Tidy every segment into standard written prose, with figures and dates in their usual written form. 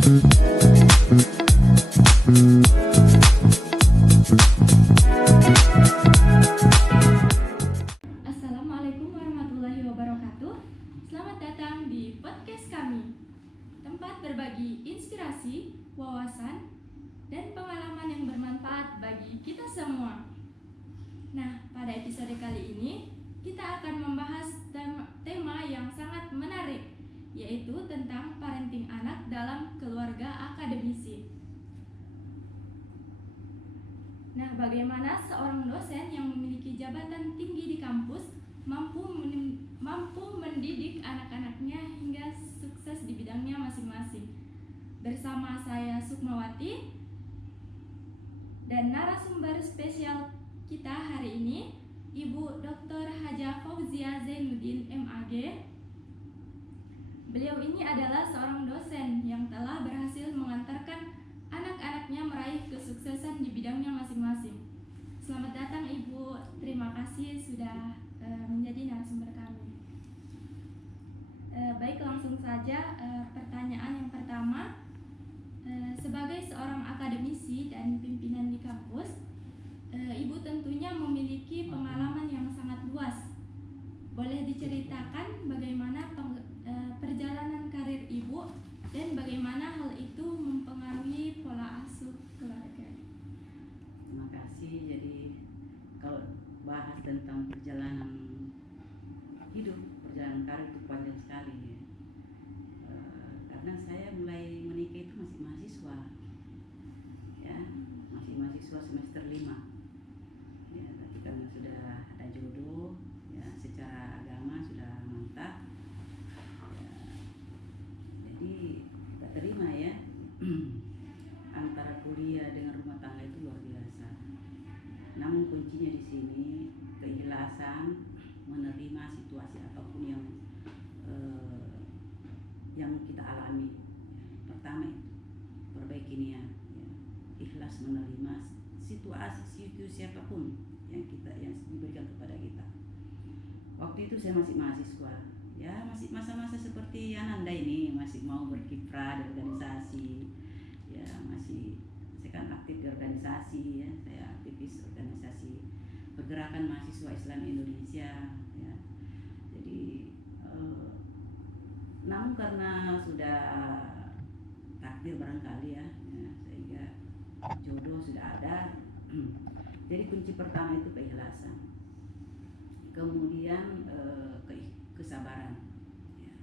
Assalamualaikum warahmatullahi wabarakatuh. Selamat datang di podcast kami, tempat berbagi inspirasi, wawasan, dan pengalaman yang bermanfaat bagi kita semua. Nah, pada episode kali ini kita akan membahas tema yang sangat menarik, yaitu tentang parenting anak dalam keluarga akademisi. Nah, bagaimana seorang dosen yang memiliki jabatan tinggi di kampus mampu mendidik anak-anaknya hingga sukses di bidangnya masing-masing. Bersama saya Sukmawati dan narasumber spesial kita hari ini Ibu Dr. Haja Fauzia Zainuddin MAG. Beliau ini adalah seorang dosen yang telah berhasil mengantarkan anak-anaknya meraih kesuksesan di bidangnya masing-masing. Selamat datang Ibu, terima kasih sudah menjadi narasumber kami. Baik, langsung saja pertanyaan yang pertama. Sebagai seorang akademisi dan pimpinan di kampus, Ibu tentunya memiliki pengalaman yang sangat luas. Boleh diceritakan bagaimana perjalanan karir Ibu dan bagaimana hal itu mempengaruhi pola asuh keluarga? Terima kasih. Jadi kalau bahas tentang perjalanan hidup, perjalanan karir itu panjang sekali ya. Karena saya mulai menikah itu masih mahasiswa, ya, masih mahasiswa semester 5. Ya, tapi karena sudah ada jodoh, ya, secara agama sudah mantap. Jadi kita terima ya. Antara kuliah dengan rumah tangga itu luar biasa. Namun kuncinya di sini keikhlasan menerima situasi apapun yang kita alami. Pertama itu perbaiki niat, ya. Ikhlas menerima situasi siapapun yang diberikan kepada kita. Waktu itu saya masih mahasiswa. Ya, masih masa-masa seperti Ananda ini, masih mau berkiprah di organisasi. Ya, saya kan aktif di organisasi ya, saya aktivis organisasi pergerakan mahasiswa Islam Indonesia ya. Jadi namun karena sudah takdir barangkali ya, sehingga jodoh sudah ada. Jadi kunci pertama itu keikhlasan, kemudian kesabaran ya.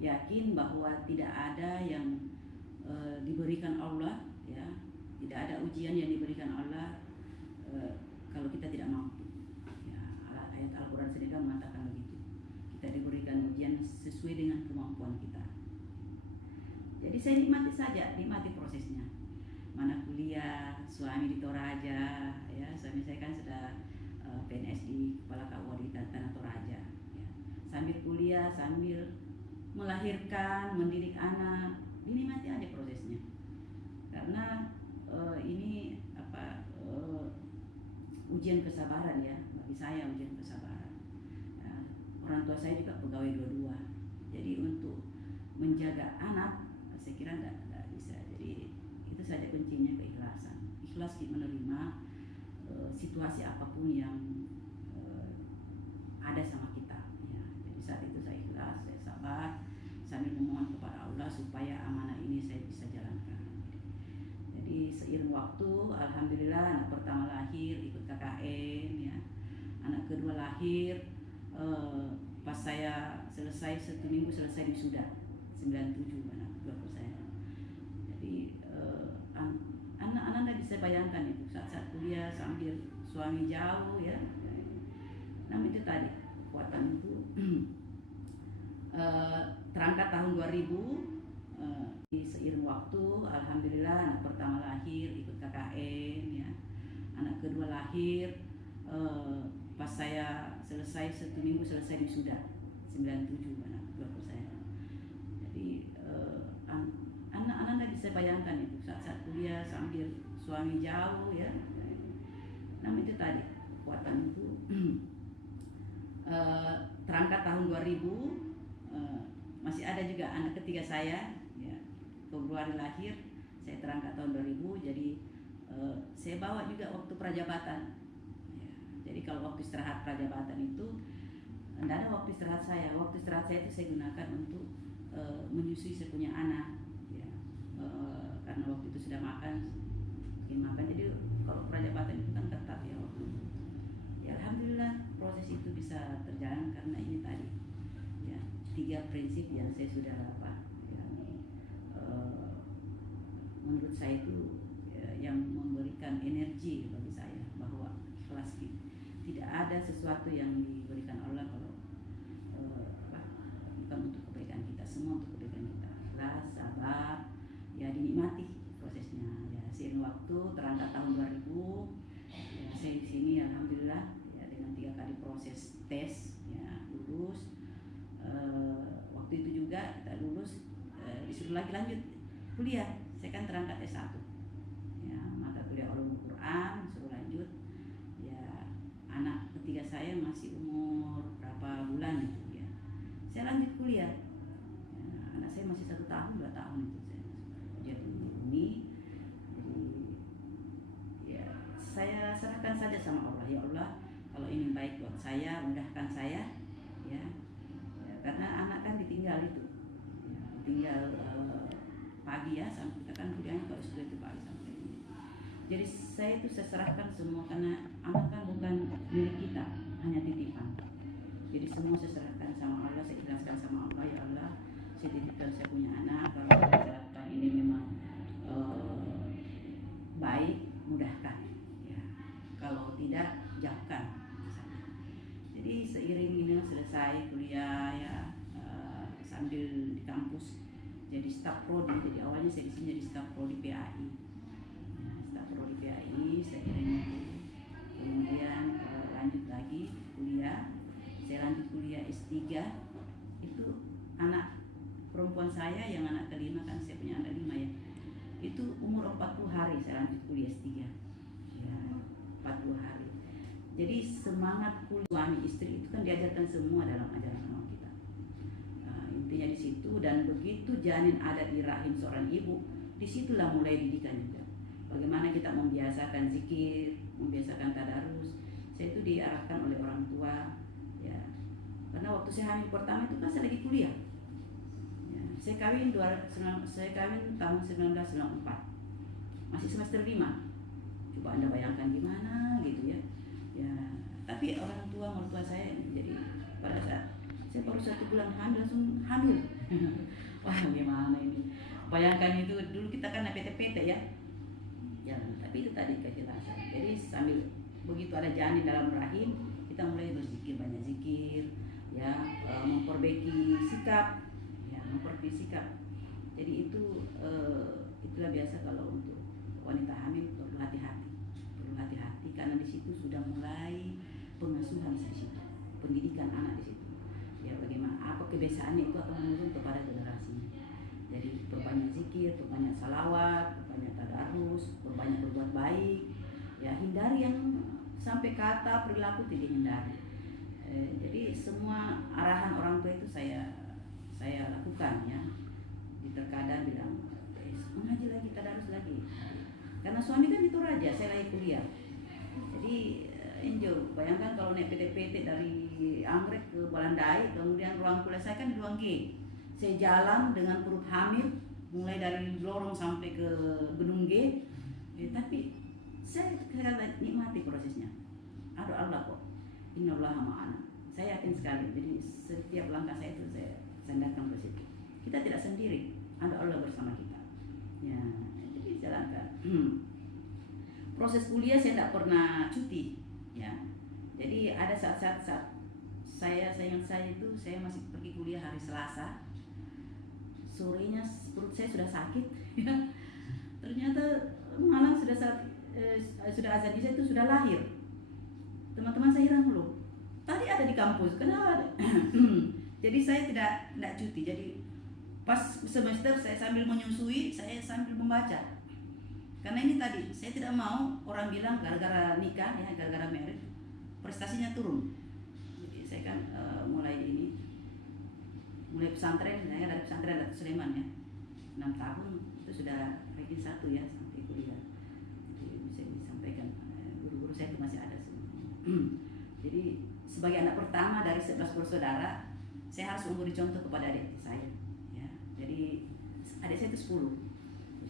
Yakin bahwa tidak ada yang diberikan Allah ya, tidak ada ujian yang diberikan Allah kalau kita tidak mampu ya. Ayat Al-Quran sendiri mengatakan begitu, kita diberikan ujian sesuai dengan kemampuan kita. Jadi saya nikmati prosesnya. Mana kuliah, suami di Toraja ya, suami saya kan sudah PNS di Kepala KUA di Tanah Toraja ya. Sambil kuliah, sambil melahirkan, mendidik anak, dinikmati aja prosesnya. Karena ini ujian kesabaran ya, bagi saya ujian kesabaran. Ya, orang tua saya juga pegawai dua-dua. Jadi untuk menjaga anak, saya kira tidak bisa. Jadi itu saja kuncinya, keikhlasan. Ikhlas menerima situasi apapun yang ada sama kita. Ya. Jadi saat itu saya ikhlas, saya sabar, sambil memohon kepada Allah supaya amanah ini saya bisa jalankan. Jadi seiring waktu, alhamdulillah anak pertama lahir ikut KKN ya. Anak kedua lahir pas saya selesai 1 minggu selesai wisuda 97 anak kedua saya. Jadi anak-anak tidak bisa bayangkan itu saat kuliah sambil suami jauh ya. Namun itu tadi kekuatan itu. Terangkat tahun 2000 di seiring waktu, alhamdulillah anak pertama lahir ikut KKN ya. Anak kedua lahir pas saya selesai 1 minggu selesai wisuda 97 anak kedua saya. Jadi anak-anak tidak bisa bayangkan itu saat kuliah sambil suami jauh ya. Namun itu tadi kekuatan itu. Terangkat tahun 2000 masih ada juga anak ketiga saya ya, Februari lahir, saya terangkat tahun 2000. Jadi saya bawa juga waktu prajabatan. Ya, jadi kalau waktu istirahat prajabatan itu tidak ada waktu istirahat saya. Waktu istirahat saya itu saya gunakan untuk menyusui saya punya anak. Ya, karena waktu itu sudah makan. Jadi kalau prajabatan itu kan ketat ya waktu. Ya alhamdulillah proses itu bisa terjalan karena ini tadi ya 3 prinsip yang saya sudah menurut saya itu yang memberikan energi bagi saya bahwa ikhlas tidak ada sesuatu yang diberikan Allah kalau bukan untuk kebaikan kita, semua untuk kebaikan kita. Ikhlas, sabar, ya dinikmati prosesnya. Ya seiring waktu terangkat tahun 2000, ya, saya di sini alhamdulillah ya dengan 3 kali proses tes ya lulus. Waktu itu juga kita lulus disuruh lagi lanjut kuliah. Saya kan terangkat S1 ya, mata kuliah ulumul Quran suruh lanjut ya. Anak ketiga saya masih umur berapa bulan itu ya, saya lanjut kuliah ya, anak saya masih 1 tahun 2 tahun itu saya jadi ini. Jadi ya saya serahkan saja sama Allah. Ya Allah, kalau ini baik buat saya, mudahkan saya ya, karena anak kan ditinggal itu ya, ditinggal pagi ya, sampai kita kan kuliahnya kalau sudah itu pagi sampai ini. Jadi saya itu saya serahkan semua karena anak kan bukan milik kita, hanya titipan. Jadi semua saya serahkan sama Allah, saya ikhlaskan sama Allah. Ya Allah, saya titipkan saya punya anak, kalau saya ini memang baik, mudahkan ya. Kalau tidak, jauhkan. Jadi seiring ini selesai kuliah ya, sambil di kampus jadi staf prodi. Jadi awalnya saya di sini jadi staf prodi PAI. Ya, staf prodi PAI seiring itu. Kemudian lanjut lagi kuliah. Saya lanjut kuliah S3. Itu anak perempuan saya yang anak kelima, kan saya punya anak 5 ya. Itu umur 40 hari saya lanjut kuliah S3. Ya, 40 hari. Jadi semangat kuliah suami istri itu kan diajarkan semua dalam ajaran agama kita. Intinya di situ. Dan begitu janin ada di rahim seorang ibu, disitulah mulai didikan juga. Bagaimana kita membiasakan zikir, membiasakan tadarus. Saya itu diarahkan oleh orang tua, ya. Karena waktu saya hamil pertama itu kan saya lagi kuliah. Ya, saya kawin tahun 1994, masih semester 5. Coba Anda bayangkan gimana gitu ya. Ya, tapi orang tua mertua saya jadi pada saat saya baru 1 bulan hamil langsung hamil. Wah gimana ini, bayangkan itu dulu kita kan PT-PT ya, tapi itu tadi kejelasan. Jadi sambil begitu ada janin dalam rahim, kita mulai berzikir, banyak zikir ya, memperbaiki sikap ya, jadi itulah biasa kalau untuk wanita hamil perlu hati-hati karena di situ sudah mulai pengasuhan di situ, pendidikan anak di situ. Ya bagaimana apa kebiasaannya itu akan menurun kepada generasinya. Jadi perbanyak zikir, perbanyak salawat, perbanyak tadarus, perbanyak berbuat baik. Ya hindari yang sampai kata perilaku tidak hindari. Jadi semua arahan orang tua itu saya lakukan ya. Terkadang bilang mengaji lagi, tadarus lagi. Karena suami kan itu raja, saya lagi kuliah. Jadi enjoy. Bayangkan kalau naik PT-PT dari Anggrek ke Balandai, kemudian ruang kuliah saya kan di ruang G. Saya jalan dengan perut hamil, mulai dari lorong sampai ke gedung G. Tapi saya nikmati prosesnya. Ada Allah kok. Innallaha ma'ana. Saya yakin sekali. Jadi setiap langkah saya itu saya datang ke situ. Kita tidak sendiri. Ada Allah bersama kita. Ya, jadi jalankan. Proses kuliah saya tidak pernah cuti. Ya, jadi ada saat-saat saya itu saya masih pergi kuliah hari Selasa, sorenya perut saya sudah sakit, ternyata malam sudah azan isya itu sudah lahir. Teman-teman saya heran loh, tadi ada di kampus, kenapa? Jadi saya tidak cuti. Jadi pas semester saya sambil menyusui, saya sambil membaca. Karena ini tadi, saya tidak mau orang bilang gara-gara nikah, ya gara-gara married, prestasinya turun. Jadi saya kan mulai pesantren, saya dari pesantren Datu Sleman ya. 6 tahun itu sudah ranking 1 ya sampai kuliah. Jadi bisa disampaikan guru-guru saya itu masih ada semua. Jadi sebagai anak pertama dari 11 bersaudara, saya harus memberi contoh kepada adik saya. Ya, jadi adik saya itu 10.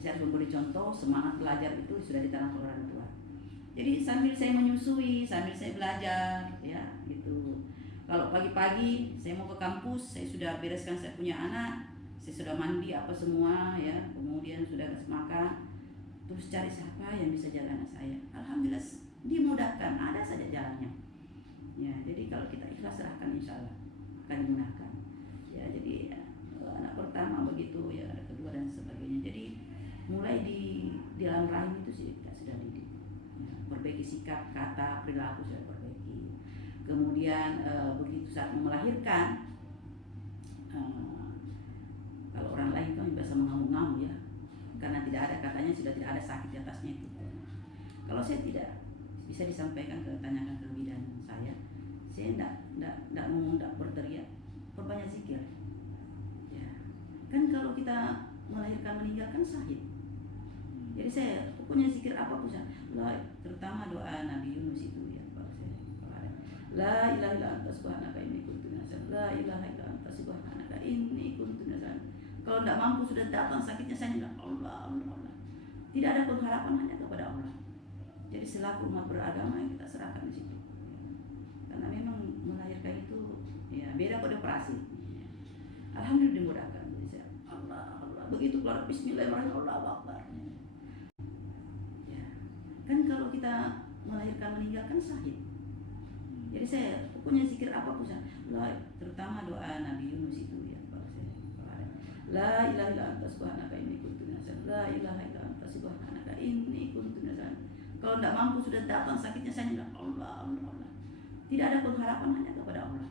Saya harus memberi contoh, semangat belajar itu sudah ditanam oleh orang tua. Jadi sambil saya menyusui, sambil saya belajar, ya gitu. Kalau pagi-pagi saya mau ke kampus, saya sudah bereskan saya punya anak, saya sudah mandi apa semua, ya. Kemudian sudah kasih makan, terus cari siapa yang bisa jaga anak saya. Alhamdulillah dimudahkan, ada saja jalannya. Ya, jadi kalau kita ikhlas serahkan, insya Allah akan dimudahkan. Ya, jadi ya, anak pertama begitu, ya anak kedua dan sebagainya. Jadi mulai di dalam rahim itu sih kita sudah didik. Ya, perbaiki sikap, kata, perilaku sudah perbaiki. Kemudian begitu saat melahirkan, kalau orang lain kan biasa mengamuk-ngamuk ya, karena tidak ada katanya sudah tidak ada sakit di atasnya itu. Kalau saya tidak bisa disampaikan tanyakan ke bidan saya tidak berteriak, perbanyak zikir. Ya, kan kalau kita melahirkan meninggal kan syahid. Jadi saya pokoknya zikir apapun saya, terutama doa Nabi Yunus itu ya, kalau saya la ilaha illa anta subhanaka inni kuntu minaz la ilaha illa anta subhanaka inni kuntu minaz. Kalau tidak mampu sudah datang sakitnya, saya bilang Allah. Tidak ada pengharapan, hanya kepada Allah. Jadi selaku umat beragama kita serahkan di situ. Karena memang melahirkan itu ya beda pada operasi. Alhamdulillah dimudahkan. Jadi saya Allah. Begitu keluar bismillahirrahmanirrahim, Allahu Akbar. Ya. Kan kalau kita melahirkan meninggal kan syahid. Jadi saya pokoknya zikir apapun saya, terutama doa Nabi Yunus itu ya, kalau saya la ilaha illa anta subhanaka inni kuntu minaz la ilaha illa anta subhanaka inni kuntu minaz. Kalau tidak mampu sudah datang sakitnya, saya bilang Allah. Tidak ada pengharapan, hanya kepada Allah.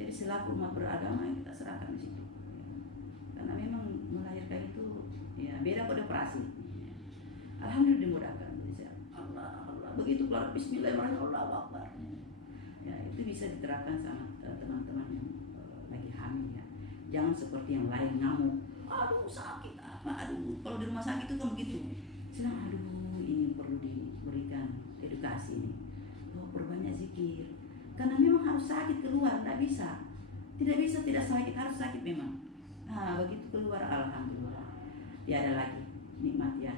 Jadi selaku umat beragama kita serahkan di situ. Karena memang melahirkan itu ya beda pada operasi. Alhamdulillah dimudahkan. Jadi saya Allah. Begitu keluar bismillahirrahmanirrahim, Allahu Akbar. Ya, itu bisa diterapkan sama teman-teman yang lagi hamil ya. Jangan seperti yang lain ngamuk, aduh sakit apa, kalau di rumah sakit itu kan begitu. Sedang ini perlu diberikan edukasi nih. Perbanyak zikir. Karena memang harus sakit keluar, tidak bisa tidak sakit, harus sakit memang. Begitu keluar alhamdulillah. Tiada lagi nikmat ya.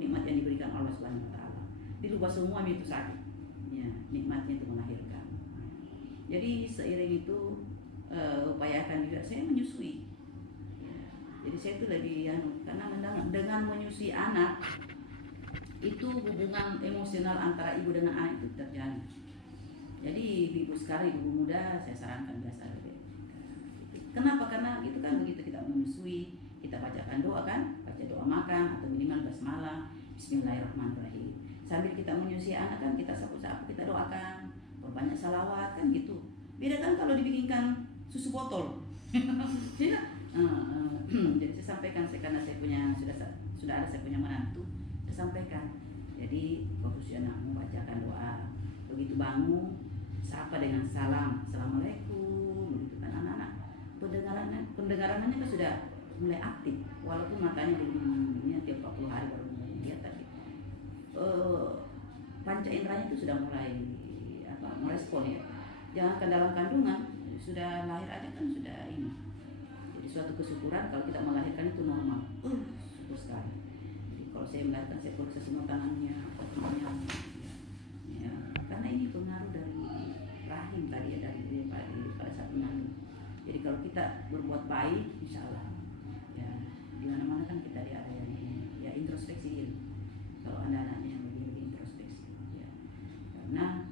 Nikmat yang diberikan Allah Subhanahu wa taala. Dirubah semua itu sakit. Ya, nikmatnya itu melahirkan. Jadi seiring itu upayakan juga saya menyusui. Ya, jadi saya itu lebih karena dengan menyusui anak itu hubungan emosional antara ibu dengan anak itu terjalin. Jadi ibu sekarang, ibu muda saya sarankan biasa gitu. Kenapa? Karena itu kan begitu kita menyusui, kita bacakan doa kan, baca doa makan atau minimal basmalah, bismillahirrahmanirrahim. Sambil kita menyusui anak kan kita sapu-sapu, kita doakan, perbanyak salawat kan gitu. Beda kan kalau dibikinkan susu botol. Jadi saya sampaikan karena saya punya sudah ada saya punya menantu, saya sampaikan. Jadi fokus anak membacakan doa, begitu bangun sapa dengan salam, assalamualaikum, begitu kan anak-anak. Pendengarannya kan sudah mulai aktif, walaupun matanya belum ini tiap 40 hari baru mulai lihat tadi. Panca inderanya itu sudah mulai merespon ya. Jangan dalam kandungan, sudah lahir aja kan sudah ini. Jadi suatu kesyukuran kalau kita melahirkan itu normal. Syukur sekali. Jadi kalau saya melahirkan saya periksa semua tangannya, kakinya. Ya, karena ini pengaruh dari rahim tadi ya, dari pada saat mengandung. Jadi kalau kita berbuat baik, insya Allah ya di mana-mana kan kita ada yang ya introspeksi diri. Kalau anak-anaknya yang lebih introspeksi ya. Karena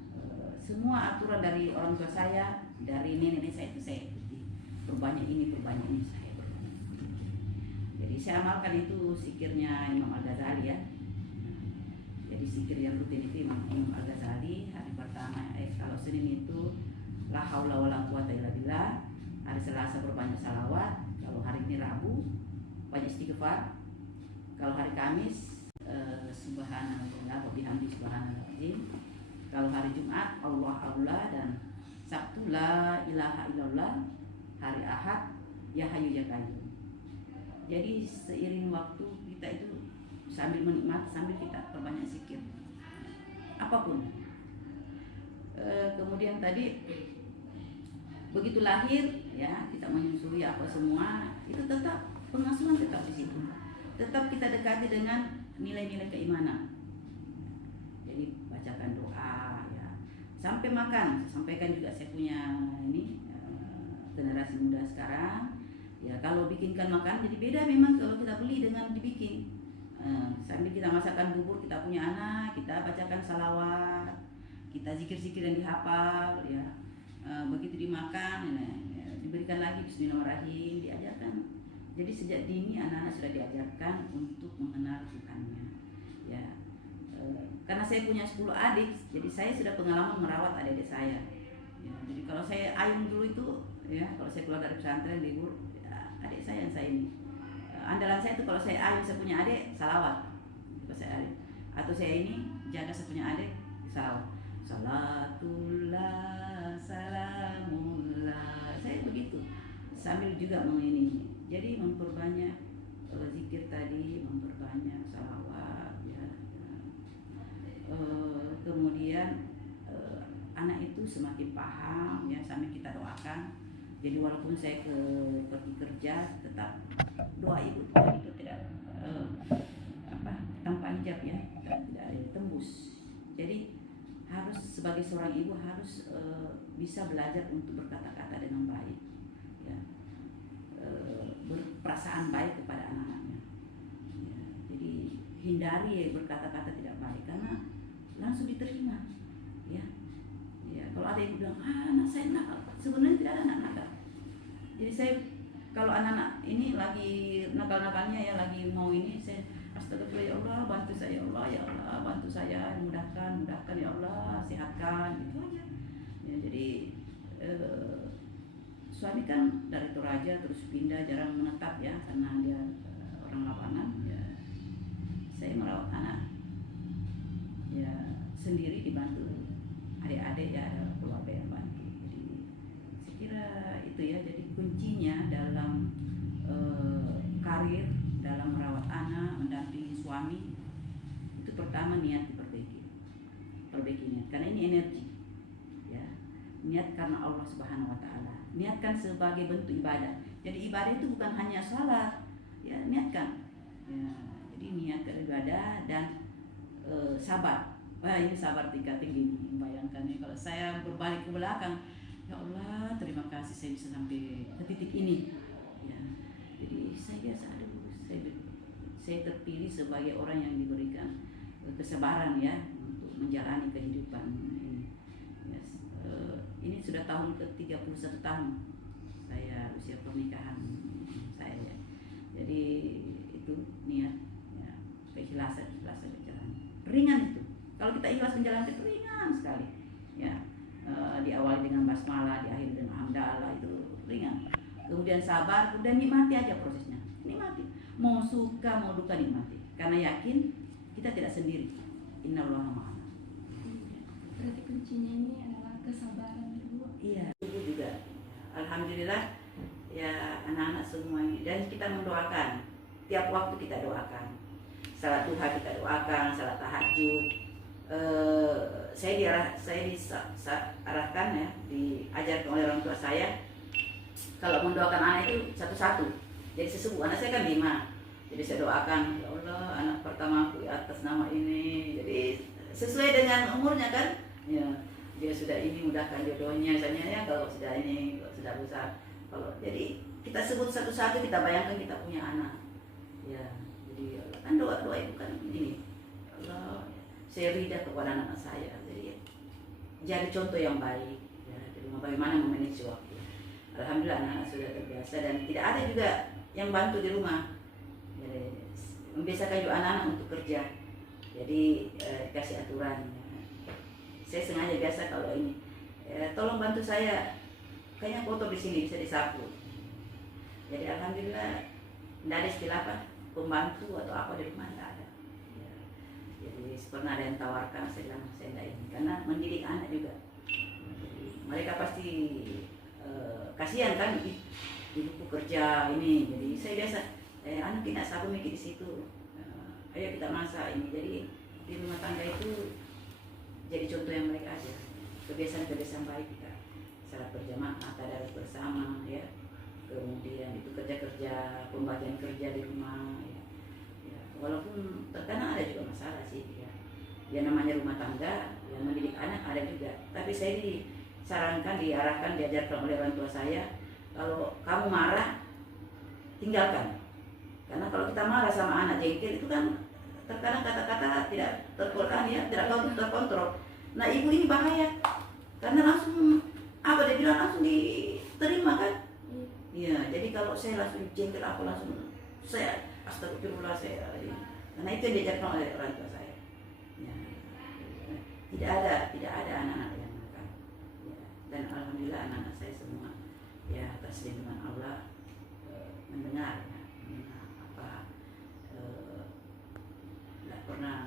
semua aturan dari orang tua saya, dari nenek saya itu saya ikuti. Perbanyak ini saya berbanyak. Jadi saya amalkan itu zikirnya Imam Al-Ghazali ya. Jadi zikir yang rutin itu Imam Al-Ghazali. Hari pertama kalau Senin itu la haula wala quwata illa billah. Hari Selasa berbanyak salawat. Kalau hari ini Rabu banyak istighfar. Kalau hari Kamis subhanallah wa bihamdi subhanallahil. Kalau hari Jumat Allah dan Sabtu la ilaha illallah. Hari Ahad ya Hayyu ya Qayyum. Jadi seiring waktu kita itu sambil menikmati, sambil kita perbanyak zikir apapun. Kemudian tadi begitu lahir ya, kita menyusui apa semua, itu tetap pengasuhan tetap di situ. Tetap kita dekati dengan nilai-nilai keimanan. Jadi bacakan doa ya. Sampai makan, saya sampaikan juga, saya punya ini generasi muda sekarang. Ya kalau bikinkan makan jadi beda memang kalau kita beli dengan dibikin. Sambil kita masakan bubur, kita punya anak, kita bacakan salawat, kita zikir-zikir yang dihafal ya. Begitu dimakan ya, diberikan lagi bismillahirrahmanirrahim, diajarkan. Jadi sejak dini anak-anak sudah diajarkan untuk mengenal Tuhannya ya. Karena saya punya 10 adik, jadi saya sudah pengalaman merawat adik-adik saya ya. Jadi kalau saya ayung dulu itu ya, kalau saya keluar dari pesantren libur ya, adik saya yang saya ini andalan saya itu, kalau saya ayung saya punya adik salawat, kalau saya adik, atau saya ini jaga saya punya adik salawat, salatullah salamullah, saya begitu sambil juga mengini. Jadi memperbanyak zikir tadi, memperbanyak salawat ya. Kemudian anak itu semakin paham ya, sambil kita doakan. Jadi walaupun saya pergi kerja, tetap doa ibu itu tidak tanpa hijab ya, tidak tembus. Jadi harus sebagai seorang ibu harus bisa belajar untuk berkata-kata dengan baik ya. Berperasaan baik kepada anak-anaknya ya. Jadi hindari berkata-kata tidak baik karena langsung diterima ya. Ya kalau ada yang bilang anak saya nakal, sebenarnya tidak ada anak nakal. Jadi saya kalau anak-anak ini lagi nakal-nakalnya ya, lagi mau ini, saya astagfirullah ya Allah, bantu saya ya Allah, ya Allah bantu saya, mudahkan ya Allah, sehatkan, gitu aja ya. Jadi suami kan dari Toraja terus pindah, jarang menetap ya, karena dia orang lapangan ya. Saya merawat anak ya sendiri, dibantu adik-adik ya, ada keluarga yang bantu. Jadi saya kira itu ya, jadi kuncinya dalam karir, dalam merawat anak, mendampingi suami, itu pertama niat diperbaiki, niat, karena ini energi ya. Niat karena Allah Subhanahu Wa Taala, niatkan sebagai bentuk ibadah. Jadi ibadah itu bukan hanya salat ya, niatkan ya. Jadi niatkan ibadah dan sabar. Wah ini sabar tingkat tinggi. Bayangkan ya, kalau saya berbalik ke belakang, ya Allah terima kasih saya bisa sampai ke titik ini ya. Jadi saya biasa ada saya terpilih sebagai orang yang diberikan kesabaran ya untuk menjalani kehidupan ini ya. Ini sudah tahun ke-31 tahun saya usia pernikahan saya ya. Jadi itu niat ya, keikhlasan berjalan ringan itu. Kalau kita ikhlas menjalankan itu ringan sekali ya. Diawali dengan basmalah, diakhiri dengan hamdalah, itu ringan. Kemudian sabar, kemudian nikmati aja prosesnya. Nikmati. Mau suka, mau duka nikmati. Karena yakin kita tidak sendiri. Innallaha ma'ana. Berarti kuncinya ini adalah kesabaran ibu. Iya, ibu juga. Alhamdulillah ya, anak-anak semua ini, dan kita mendoakan. Tiap waktu kita doakan. Salat duha kita doakan, salat tahajud. Saya diarahkan ya, diajarkan oleh orang tua saya kalau mendoakan anak itu satu-satu. Jadi sesepuh anak saya kan 5, jadi saya doakan ya Allah anak pertama aku atas nama ini. Jadi sesuai dengan umurnya kan ya, dia sudah ini mudahkan jodohnya misalnya ya, kalau sudah ini, kalau sudah besar. Kalau jadi kita sebut satu-satu, kita bayangkan kita punya anak ya. Jadi kan doa itu kan ini Allah, saya ridha kepada anak saya. Jadi contoh yang baik ya, jadi bagaimana memanage waktu. Alhamdulillah anak-anak sudah terbiasa dan tidak ada juga yang bantu di rumah. Jadi membiasakan juga anak-anak untuk kerja. Jadi kasih aturan. Saya sengaja biasa kalau ini tolong bantu saya, kayaknya kotor di sini bisa disapu. Jadi alhamdulillah tidak ada istilah apa pembantu atau apa di rumah, tidak ada. Jadi pernah ada yang tawarkan, saya bilang saya tidak ini, karena mendidik anak juga. Jadi, mereka pasti kasihan kan ibuku kerja ini. Jadi saya biasa kayak anak kita sapu mikir di situ, ayo kita masak ini. Jadi di rumah tangga itu jadi contoh yang mereka aja, kebiasaan-kebiasaan baik kita, salat berjamaah, tadarus bersama, ya. Kemudian itu kerja-kerja, pembagian kerja di rumah, ya. Ya, walaupun terkadang ada juga masalah sih, ya. Ya namanya rumah tangga, yang mendidik anak ada juga. Tapi saya disarankan, diarahkan, diajarkan oleh orang tua saya, kalau kamu marah, tinggalkan. Karena kalau kita marah sama anak jengkel itu kan terkadang kata-kata tidak terkontrol, ya, tidak terkontrol. Nah ibu ini bahaya, karena langsung apa dia bilang langsung diterima kan. Iya, jadi kalau saya langsung jengkel, aku langsung saya astagfirullah saya, karena itu yang diajarkan oleh orang tua saya. Ya, tidak ada anak-anak yang nakal. Ya, dan alhamdulillah anak-anak saya semua ya atas lindungan Allah mendengar, ya, mendengar apa, tidak pernah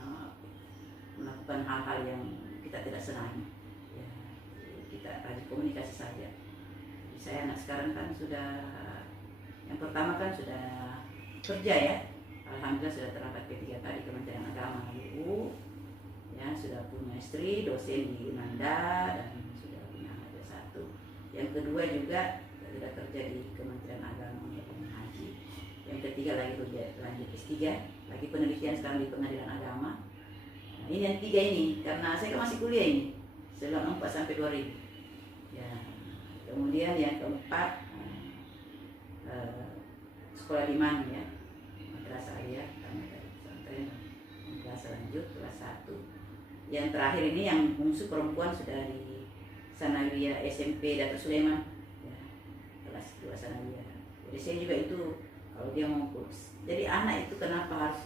melakukan hal-hal yang kita tidak senangi. Ya, kita rajin komunikasi saja. Saya anak sekarang kan sudah, yang pertama kan sudah kerja, ya, alhamdulillah sudah terangkat P3K di Kementerian Agama UU, ya, sudah punya istri dosen di Unanda dan sudah punya anak satu. Yang kedua juga sudah kerja di Kementerian Agama untuk haji. Yang ketiga lagi lanjut S3, lagi penelitian sekarang di Pengadilan Agama. Nah, ini yang tiga ini karena saya kan masih kuliah ini selama 4 sampai 2000. Ya. Kemudian yang keempat sekolah di mana, ya, madrasah aliyah, kami dari pesantren, kelas lanjut kelas 1. Yang terakhir ini yang bungsu perempuan sudah di Sanawiyah SMP Datuk Sulaiman, ya, kelas 2 Sanawiyah. Jadi saya juga itu kalau dia mau kursus. Jadi anak itu kenapa harus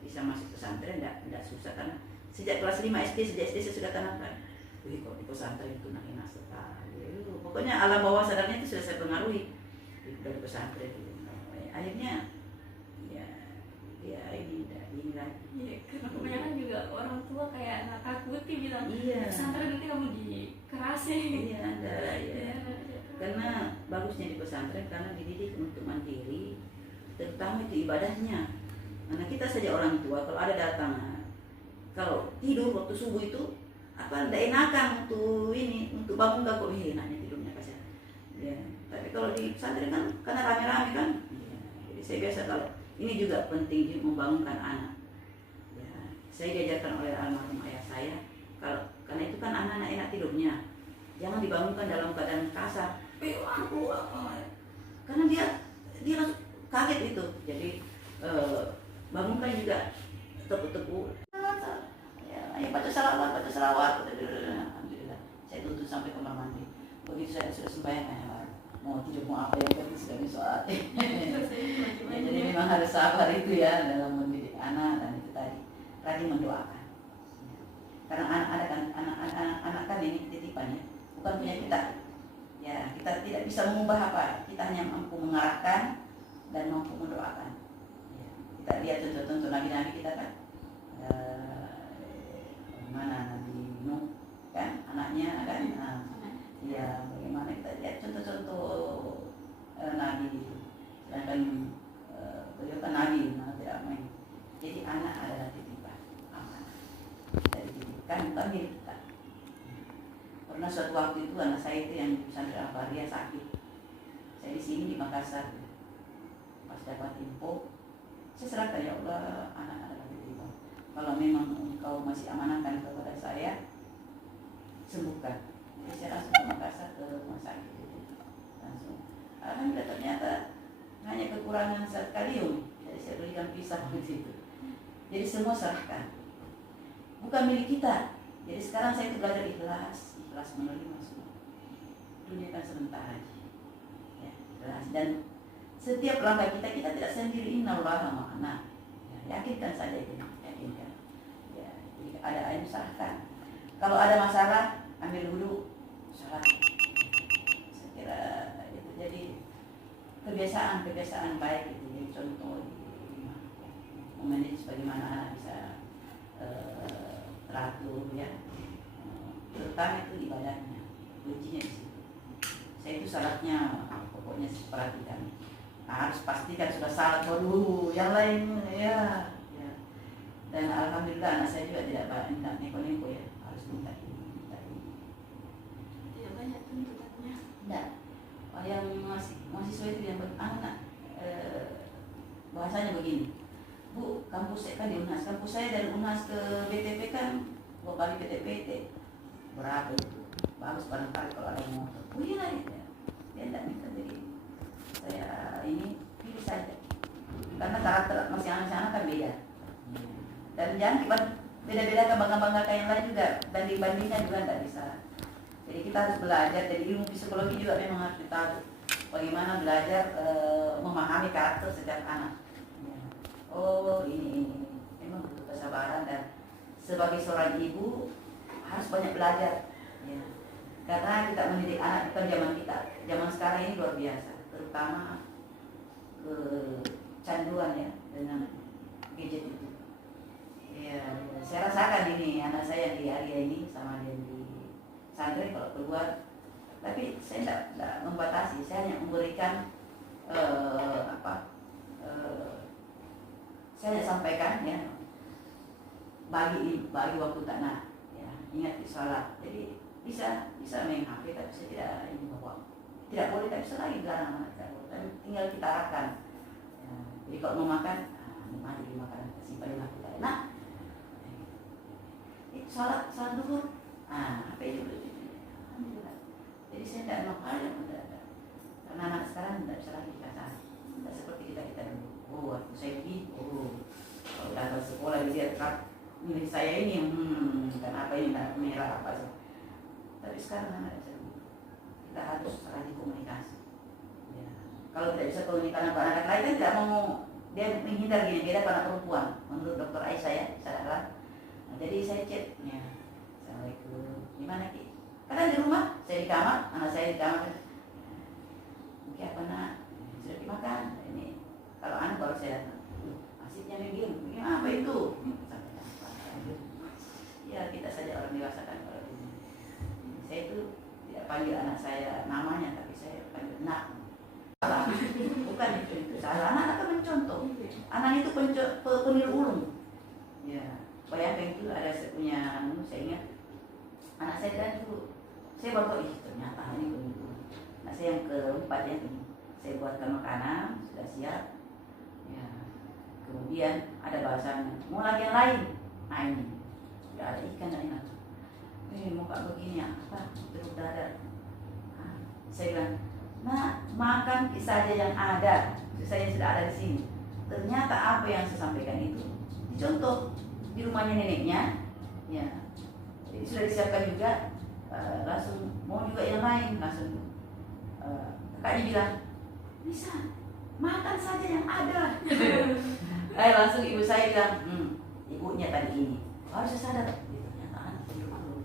bisa masuk pesantren, tidak susah, karena sejak kelas 5 SD, sejak SD saya sudah tanamkan. Wih, kok di pesantren itu enak sekali. Pokoknya alam bawah sadarnya itu sudah saya pengaruhi dari pesantren itu. Akhirnya ya ini lagi. Iya, karena kebanyakan juga orang tua kayak nakakuti bilang, iya, pesantren nanti kamu dikerasin. Iya, ada ya. Karena bagusnya di pesantren karena dididik untuk mandiri, terutama itu ibadahnya. Karena kita saja orang tua kalau ada datang, kalau tidur waktu subuh itu apa tidak enakan untuk bangun gak kok enaknya tidurnya kasih. Ya, tapi kalau di pesantren kan karena rame-rame kan. Ya, jadi saya biasa kalau ini juga penting membangunkan anak. Ya, saya diajarkan oleh almarhum ayah saya, karena itu kan anak-anak enak tidurnya, jangan dibangunkan dalam keadaan kasar. Aku apa? Karena dia langsung kaget itu. Jadi bangunkan juga tepuk-tepuk. Ya, ayo baca salawat. Alhamdulillah. Saya tuntut sampai kamar mandi. Begitu saya sudah sembahyang, mau tidur mau apa yang penting sudah sholat. Ya, jadi memang harus sabar itu ya dalam mendidik anak, dan itu tadi rajin mendoakan. Ya. Karena anak kan ini titipan, ya, bukan punya kita. Ya, kita tidak bisa mengubah apa, kita hanya mampu mengarahkan dan mampu mendoakan. Ya, kita lihat contoh-contoh nabi-nabi kita kan, mana Nabi Nuh kan, anaknya kan, ya bagaimana kita lihat contoh-contoh nabi, sedangkan beliau kan nabi, mana tidak main. Jadi anak adalah titipan amanah dari titipan, bukan milik kita. Pernah suatu waktu itu anak saya itu yang di pesantren Al-Bariyah sakit. Saya di sini di Makassar. Pas dapat info, saya serahkan, ya Allah, anak adalah titipan. Kalau memang engkau masih amanahkan kepada saya, sembuhkan. Jadi saya langsung ke Makassar ke rumah sakit itu. Langsung. Alhamdulillah ternyata hanya kekurangan zat kalium. Jadi saya berikan pisah begitu. Jadi semua serahkan. Bukan milik kita. Jadi sekarang saya itu belajar ikhlas menerima semua. Dunia kan sebentar aja. Ya, ikhlas. Dan setiap langkah kita tidak sendiri. Innallaha ma'ana. Ya, yakinkan saja itu. Yakinkan. Ya, jadi ada air serahkan. Kalau ada masalah, ambil dulu sholat. Saya kira itu jadi kebiasaan baik itu. Jadi contoh memanage bagaimana bisa teratur, ya. Terutama itu ibadahnya, kuncinya di situ. Saya itu syaratnya pokoknya perhatikan harus pastikan sudah salat dulu, yang lain ya. Dan alhamdulillah anak saya juga tidak banyak neko-neko ya, harus minta ini. Tidak banyak tuntutannya. Tidak. Yang mahasiswa itu yang anak bahasanya begini, Bu, kampus saya kan di UNAS, kampus saya dari UNAS ke BTP kan 2 kali PT berapa itu? Bagus barangkali kalau ada yang motor. Oh iya ya. Dia tidak minta, jadi saya ini pilih saja. Karena karakter masih anak-anak kan beda. Dan jangan beda-beda bangga-banggakan yang lain juga, banding-bandingnya juga tidak bisa. Jadi kita harus belajar, jadi ilmu psikologi juga memang harus kita tahu bagaimana belajar memahami karakter setiap anak. Oh ini memang butuh kesabaran, dan sebagai seorang ibu harus banyak belajar ya. Karena kita mendidik anak bukan zaman sekarang ini luar biasa, terutama kecanduan ya dengan gadget itu ya. Saya rasakan ini anak saya di Arya ini sama dia di santri kalau keluar, tapi saya tidak membatasi, saya hanya memberikan saya sampaikan ya, bagi waktu tanah ya, ingat di sholat. Jadi bisa main HP, tapi saya tidak ini bahwa tidak boleh, tak bisa lagi dilarang anak, tapi tinggal kita arahkan ya. Jadi kalau mau makan, mari dimakan, simpan di kita enak. Sholat duhur, HP itu alhamdulillah. Jadi saya tidak mau hal yang mendadak, karena anak sekarang tidak bisa lagi dikasih, tidak seperti kita dulu. Oh, waktu saya pergi, kalau datang sekolah dia milik saya ini, kenapa ini merah apa sih? Tapi sekarang anak kita harus rajin komunikasi. Ya. Kalau tidak bisa komunikasi dengan anak lain kan tidak mau, dia menghindar gini, beda pada perempuan. Menurut Dokter Aisyah ya, salah. Nah, jadi saya chat, ya, Assalamualaikum, gimana Ki? Karena di rumah, saya di kamar, anak saya di kamar. Mungkin apa nak? Sudah dimakan? Ini kalau anak baru saya asiknya begini, apa itu? Ya kita saja orang dewasa kan kalau ini. Saya itu tidak panggil anak saya namanya, tapi saya panggil nak. Salah, bukan itu salah. Anak akan mencontoh. Anak itu peniru ulung. Ya, bayangkan itu ada saya punya, saya ingat anak saya dan dulu, saya baru tahu ternyata ini peniru. Nah saya yang keempat ya, saya buatkan makanan sudah siap. Ya, kemudian ada bahasanya, mau lagi yang lain? Nah ini, sudah ada ikan dan enak. Muka begini apa? Terus dadar. Saya bilang, nah makan saja yang ada, saya sudah ada di sini. Ternyata apa yang saya sampaikan itu dicontoh di rumahnya neneknya, ya. Jadi sudah disiapkan juga, langsung mau juga yang lain, langsung kakaknya bilang, bisa makan saja yang ada. Langsung ibu saya bilang, ibunya tadi ini harus sadar, ternyata anak dulu.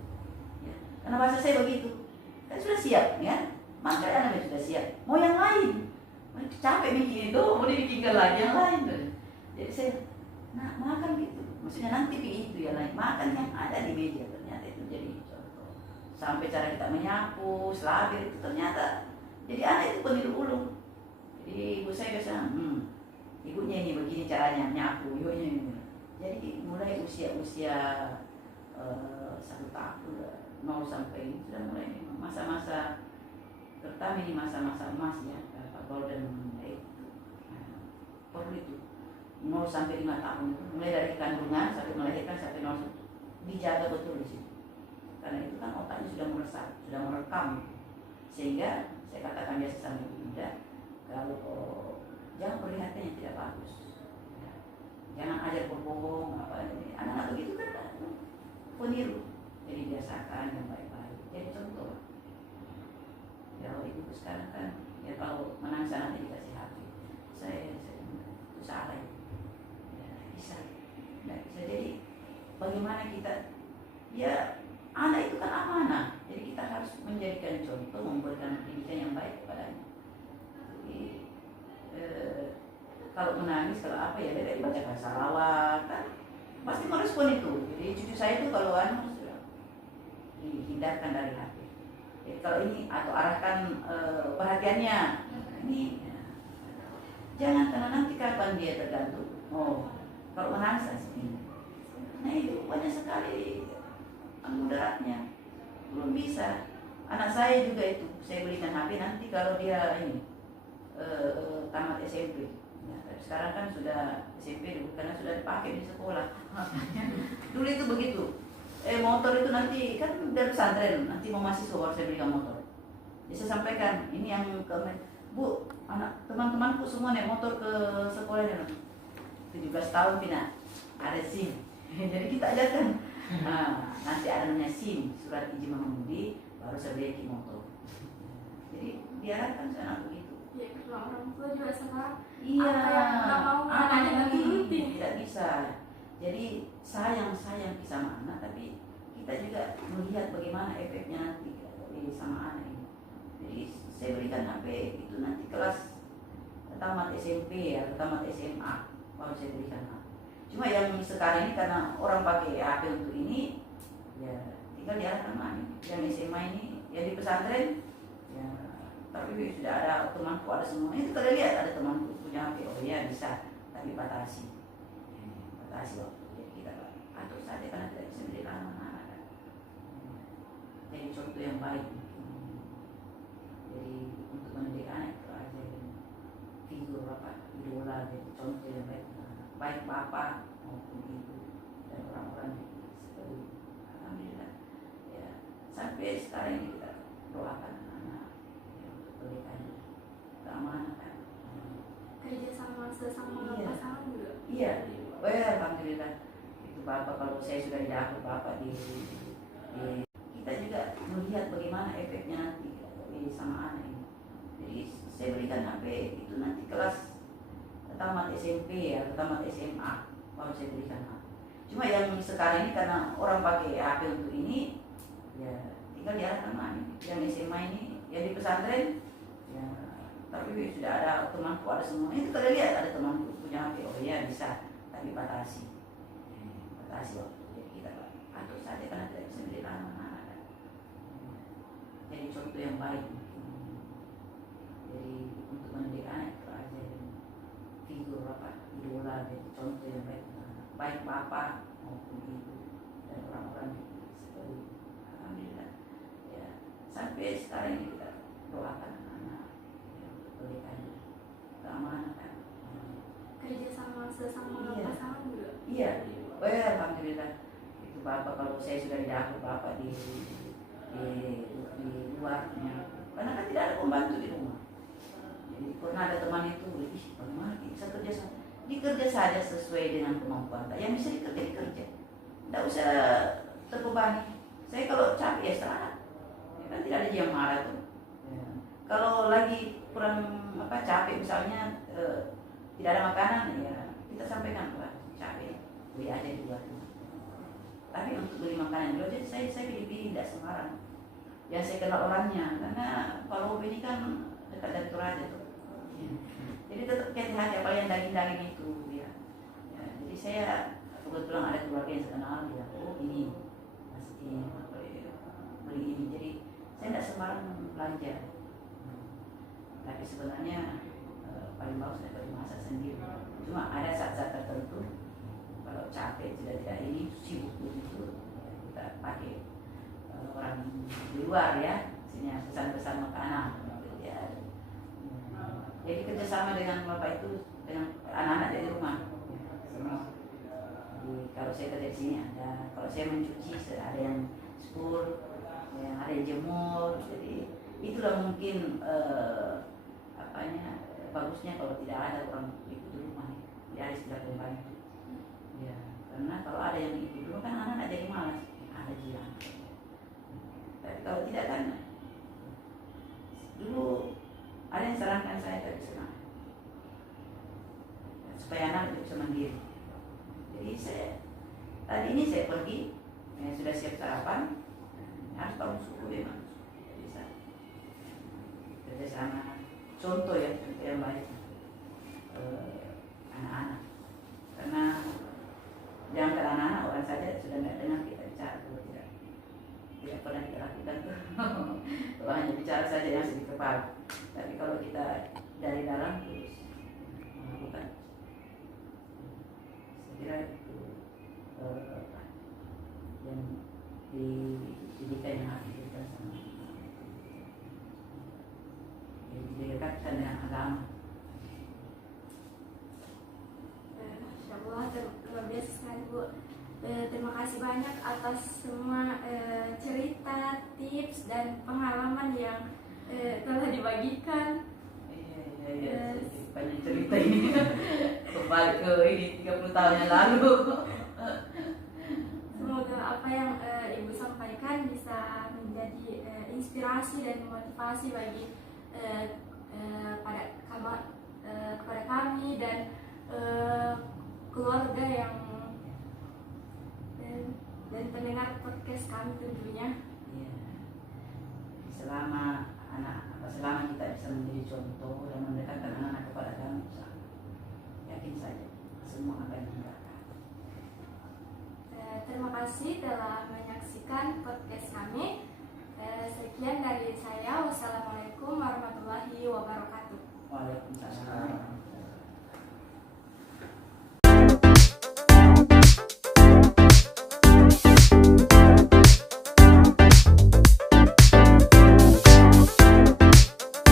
Ya. Karena bahasa saya begitu, kan sudah siap, ya. Maka anak sudah siap. Mau yang lain, capek bikin itu, mau dibikinkan lagi yang lain. Jadi saya, makan gitu. Maksudnya nanti itu yang lain, makan yang ada di meja. Ternyata itu jadi contoh. Sampai cara kita menyapu, selabir itu ternyata. Jadi anak itu peniru ulung. Jadi ibu saya biasa, ibunya ini begini caranya menyapu, ibunya ini. Jadi mulai usia-usia 1 tahun, 0 sampai ini sudah mulai masa-masa pertama ini, masa-masa emas ya, golden age. Perlu itu 0 sampai 5 tahun, mulai dari kandungan sampai melahirkan sampai 0 dijaga betul di situ. Karena itu kan otaknya sudah meresap, sudah merekam, sehingga saya katakan biasa sama ibu muda, kalau jangan perlihatannya tidak bagus, ya. Jangan ajar berbohong apa ini, anak-anak begitu kan peniru. Jadi biasakan yang baik-baik, jadi contoh. Ya ibu sekarang kan, ya kalau menangis nanti dikasih hati, saya itu salah ya, bisa, nggak bisa. Jadi bagaimana kita, ya anak itu kan amanah, jadi kita harus menjadikan contoh, memberikan pendidikan yang baik kepadanya. Jadi kalau menangis, kalau apa ya, dia dibacakan salawat kan, pasti merespon itu. Jadi cucu saya itu kalau sudah dihindarkan dari hati. Jadi kalau ini atau arahkan perhatiannya ini, Jangan, karena nanti kapan dia tergantung. Oh, kalau menangis langsung pindah. Nah itu banyak sekali mudaratnya. Belum bisa. Anak saya juga itu, saya belikan HP nanti kalau dia ini tamat SMP. Ya, tapi sekarang kan sudah SMP dulu karena sudah dipakai di sekolah. Dulu itu begitu. Motor itu nanti kan dari pesantren, nanti mau mahasiswa baru saya belikan motor. Jadi saya sampaikan, ini yang Bu, anak teman-temanku semua naik motor ke sekolah ini. 17 tahun pindah, ada SIM. Jadi kita ajarkan. Nah, nanti ada namanya SIM, surat izin mengemudi, baru saya beli motor. Jadi diarahkan saya anak begitu. Ya, kalau orang tua juga sekarang Iya, apa yang nggak mau anaknya turutin. tidak bisa. Jadi sayang sama anak, tapi kita juga melihat bagaimana efeknya nanti sama anak ini. Jadi saya berikan HP itu nanti kelas tamat SMP atau tamat SMA baru saya berikan HP. Cuma yang sekarang ini karena orang pakai HP untuk ini, ya tinggal diarahkan mana. Yang SMA ini, yang di pesantren, ya tapi sudah ada temanku ada semua. Itu kalau lihat ada temanku punya HP, oh ya bisa, tapi batasi waktu. Jadi kita atur saja karena tidak bisa berikan anak-anak. Jadi contoh yang baik. Jadi untuk mendidik anak itu aja figur idola, jadi contoh yang baik. Baik bapak maupun ibu dan orang-orang seperti alhamdulillah ya sampai sekarang ini kita doakan anak ya, untuk berikan keamanan Kerja sama sesama Iya. pasangan juga. Iya, alhamdulillah itu bapak kalau saya sudah didapur bapak di kita juga melihat bagaimana efeknya nanti sama anak ini. Jadi saya berikan HP itu nanti kelas tamat SMP atau tamat SMA baru saya berikan HP. Cuma yang sekarang ini karena orang pakai HP untuk ini, ya tinggal diarahkan mana. Yang SMA ini, yang di pesantren, ya tapi sudah ada temanku ada semua. Itu kalau lihat ada temanku punya HP, oh ya bisa, tapi batasi waktu. Jadi kita atur saja karena tidak bisa berikan anak-anak. Jadi contoh yang baik. Jadi untuk mendidik anak itu aja figur idola, jadi contoh yang baik. Baik bapak maupun ibu dan orang-orang seperti alhamdulillah ya sampai sekarang ini kita doakan anak ya, untuk berikan keamanan. Kerja sama sesama Iya. pasangan juga. Iya, alhamdulillah itu bapak kalau saya sudah didapur bapak di luarnya karena kan tidak ada pembantu di rumah. Jadi pernah ada teman itu, bagaimana bisa dikerja saja sesuai dengan kemampuan. Yang bisa dikerja, tidak usah terbebani. Saya kalau capek ya istirahat, ya kan tidak ada yang marah tuh. Ya. Kalau lagi kurang capek misalnya tidak ada makanan, ya kita sampaikan Pak capek, beli aja di luar. Tapi untuk beli makanan di luar, jadi saya pilih-pilih tidak sembarang. Ya saya kenal orangnya, karena kalau ini kan dekat dari Toraja tuh. Ya. Jadi tetap hati-hati apalagi yang daging-daging itu ya. Ya. Jadi saya kebetulan ada keluarga yang saya kenal ya. Oh ini masih beli ini. Jadi saya tidak sembarang belanja. Tapi sebenarnya paling bagus saya masak sendiri. Cuma ada saat-saat tertentu kalau capek tidak ini sibuk begitu ya, kita pakai orang di luar ya, sini pesan-pesan makanan ya. Jadi kerjasama dengan bapak itu dengan anak-anak dari rumah semua. Jadi kalau saya kerja di sini ada, kalau saya mencuci ada yang spur, ya, ada yang jemur. Jadi itulah mungkin bagusnya kalau tidak ada orang ikut di rumah ya, ada istilah pembantu ya, karena kalau ada yang ikut dulu kan anak-anak jadi malas, ada jiran. Tapi kalau tidak kan dulu ada yang sarankan saya dari senang supaya anak bisa mandiri. Jadi tadi ini saya pergi sudah siap sarapan, harus bangun subuh memang bisa kerjasama. Contoh ya, contoh yang baik anak-anak, karena jangan anak-anak orang saja sudah nggak dengar kita bicara kalau tidak pernah kita lakukan tuh. Kalau hanya bicara saja yang sedikit kepala, tapi kalau kita dari dalam terus kira itu yang didikan yang harus kita sama yang didekatkan dengan agama. Masya Allah, luar biasa sekali Bu. Terima kasih banyak atas semua cerita, tips, dan pengalaman yang telah dibagikan. Iya, banyak cerita ini. Kembali ke ini 30 tahun yang lalu. Semoga apa yang Ibu sampaikan bisa menjadi inspirasi dan motivasi bagi kepada kami dan keluarga yang dan pendengar podcast kami tentunya. Ya. Selama kita bisa menjadi contoh dan mendekatkan anak-anak kepada kami, yakin saja semua akan diberkati. Terima kasih telah menyaksikan podcast kami. Sekian dari saya. Wassalamualaikum warahmatullahi wabarakatuh. Waalaikumsalam.